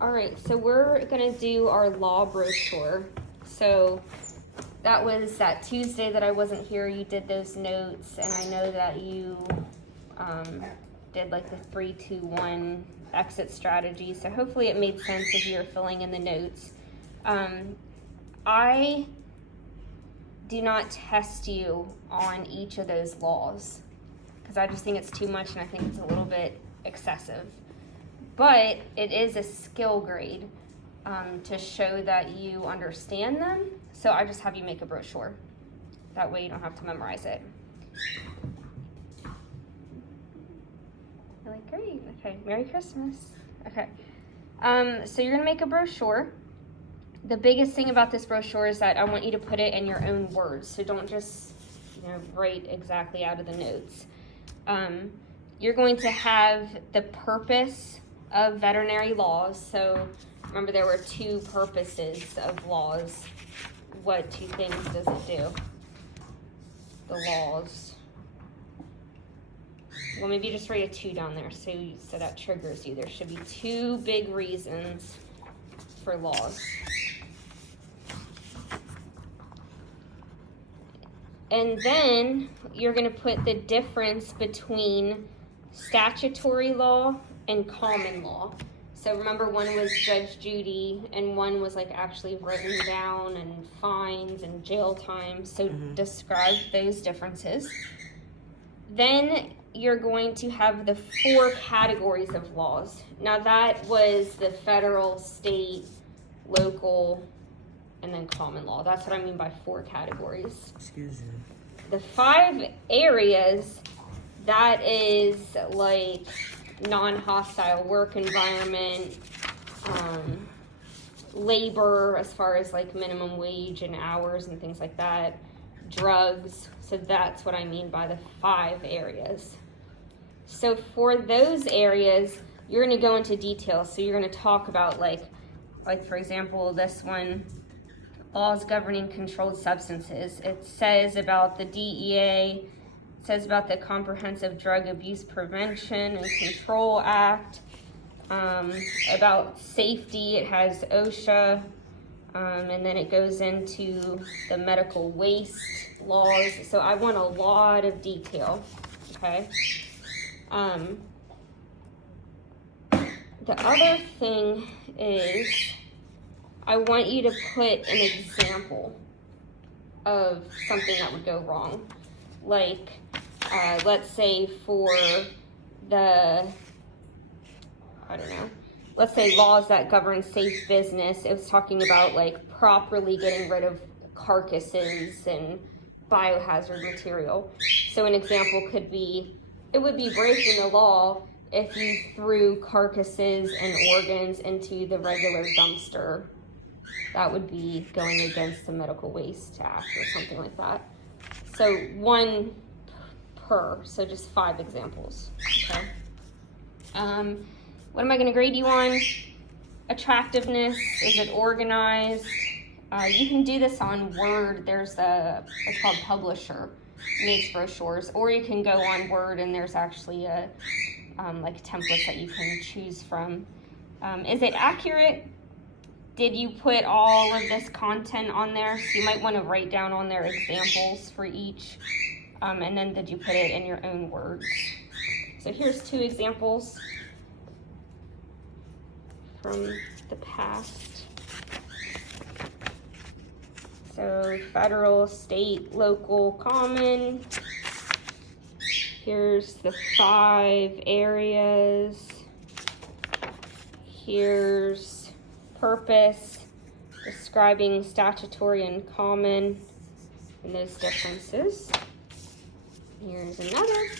All right, so we're gonna do our law brochure. So that was that Tuesday that I wasn't here. You did those notes, and I know that you did like the 3, 2, 1 exit strategy. So hopefully it made sense as you were filling in the notes. I do not test you on each of those laws because I just think it's too much and I think it's a little bit excessive. But it is a skill grade to show that you understand them. So I just have you make a brochure. That way you don't have to memorize it. You're like, great. Okay, Merry Christmas. Okay. So you're gonna make a brochure. The biggest thing about this brochure is that I want you to put it in your own words. So don't just, write exactly out of the notes. You're going to have the purpose of veterinary laws. So remember there were 2 purposes of laws. What 2 things does it do? The laws. Well, maybe just write a 2 down there so that triggers you. There should be 2 big reasons for laws. And then you're going to put the difference between statutory law and common law. So remember, one was Judge Judy and one was like actually written down and fines and jail time. So describe those differences. Then you're going to have the 4 categories of laws. Now that was the federal, state, local, and then common law. That's what I mean by 4 categories. Excuse me. The 5 areas, that is like non-hostile work environment, labor as far as like minimum wage and hours and things like that, drugs. So that's what I mean by the 5 areas. So for those areas, you're going to go into detail. So you're going to talk about like for example, this one, laws governing controlled substances. It says about the DEA, it says about the Comprehensive Drug Abuse Prevention and Control Act, about safety, it has OSHA, and then it goes into the medical waste laws. So I want a lot of detail, okay? The other thing is I want you to put an example of something that would go wrong. Like, let's say for let's say laws that govern safe business. It was talking about like properly getting rid of carcasses and biohazard material. So an example could be, it would be breaking the law if you threw carcasses and organs into the regular dumpster. That would be going against the Medical Waste Act or something like that. So 1 per, so just 5 examples, okay? What am I gonna grade you on? Attractiveness, is it organized? You can do this on Word. There's it's called Publisher, makes brochures, or you can go on Word and there's actually a like templates that you can choose from. Is it accurate? Did you put all of this content on there? So you might want to write down on there examples for each. And then did you put it in your own words? So here's 2 examples from the past. So federal, state, local, common. Here's the 5 areas. Here's purpose, describing statutory and common and those differences. Here's another.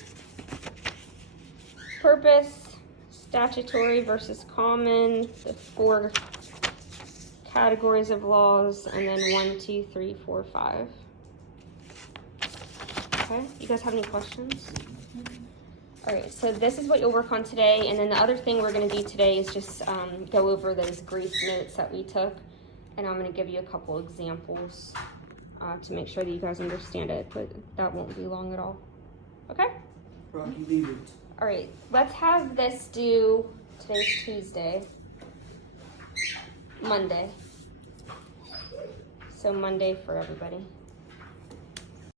Purpose, statutory versus common, the 4 categories of laws, and then 1, 2, 3, 4, 5. Okay, you guys have any questions? All right, so this is what you'll work on today, and then the other thing we're going to do today is just go over those brief notes that we took, and I'm going to give you a couple examples to make sure that you guys understand it, but that won't be long at all. Okay? Rocky, leave it. All right, let's have this due, today's Tuesday. Monday. So Monday for everybody.